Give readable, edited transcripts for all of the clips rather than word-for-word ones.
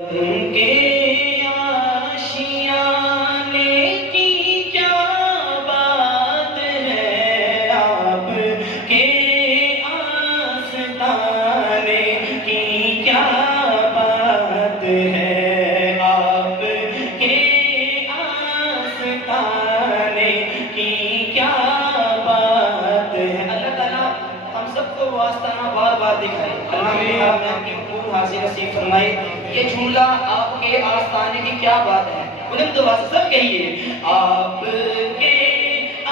کے آشیانے کی کیا بات ہے، آپ کے آستانے کی کیا بات ہے، آپ کے آستانے کی کیا بات ہے۔ اللہ تعالیٰ ہم سب کو وہ آستانہ بار بار دکھائے، آمین، آپ کی خوب حاضر نصیب فرمائے۔ یہ جملہ آپ کے آستانے کی کیا بات ہے، بلند آواز سے سب کہیے، آپ کے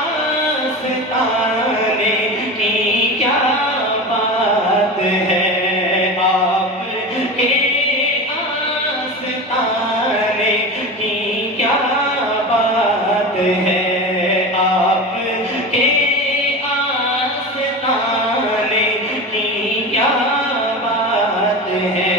آستانے کی کیا بات ہے، آپ کے آستانے کی کیا بات ہے، آپ کے آستانے کی کیا بات ہے۔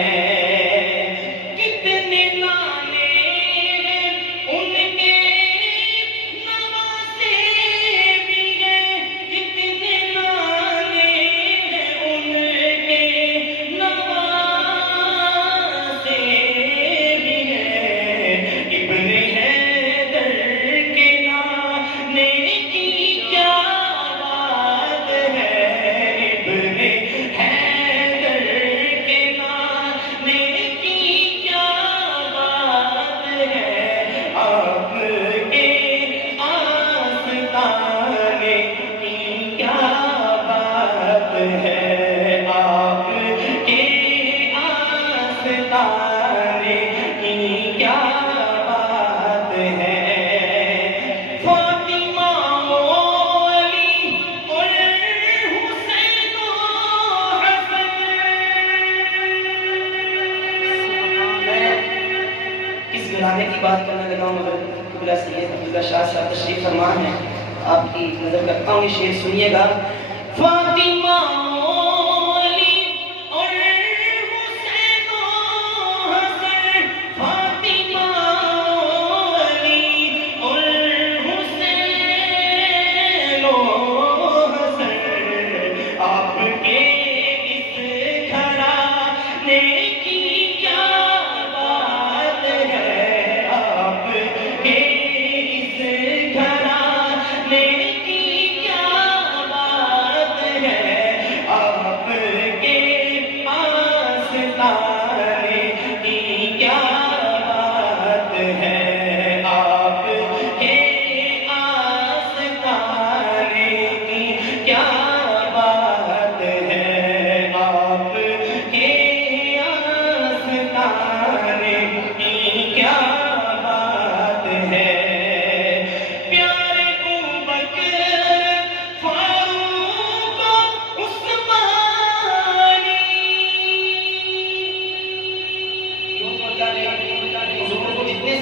گھرانے کی بات کرنے لگا ہوں، مگر قبلہ سید عبداللہ شاہ صاحب تشریف فرما ہے، آپ کی نظر کرتا ہوں، یہ شعر سنیے گا۔ فاطمہ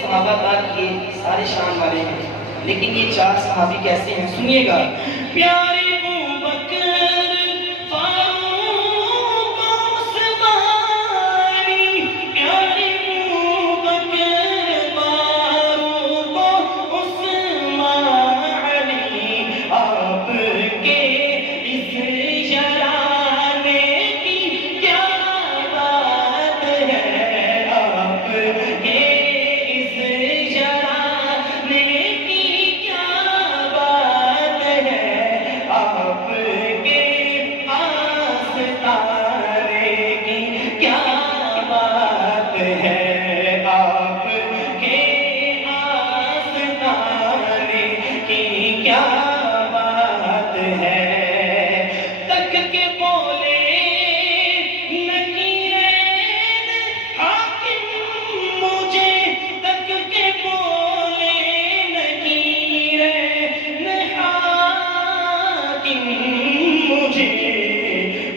صحابہ پاک یہ سارے شان والے ہیں، لیکن یہ چار صحابی کیسے ہیں سنیے گا۔ پیارے ابوبکر فاروق عثمانی، پیارے ابوبکر فاروق عثمانی، آپ کے اس شرانے کی کیا بات ہے، آپ کے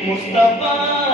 مصطفیٰ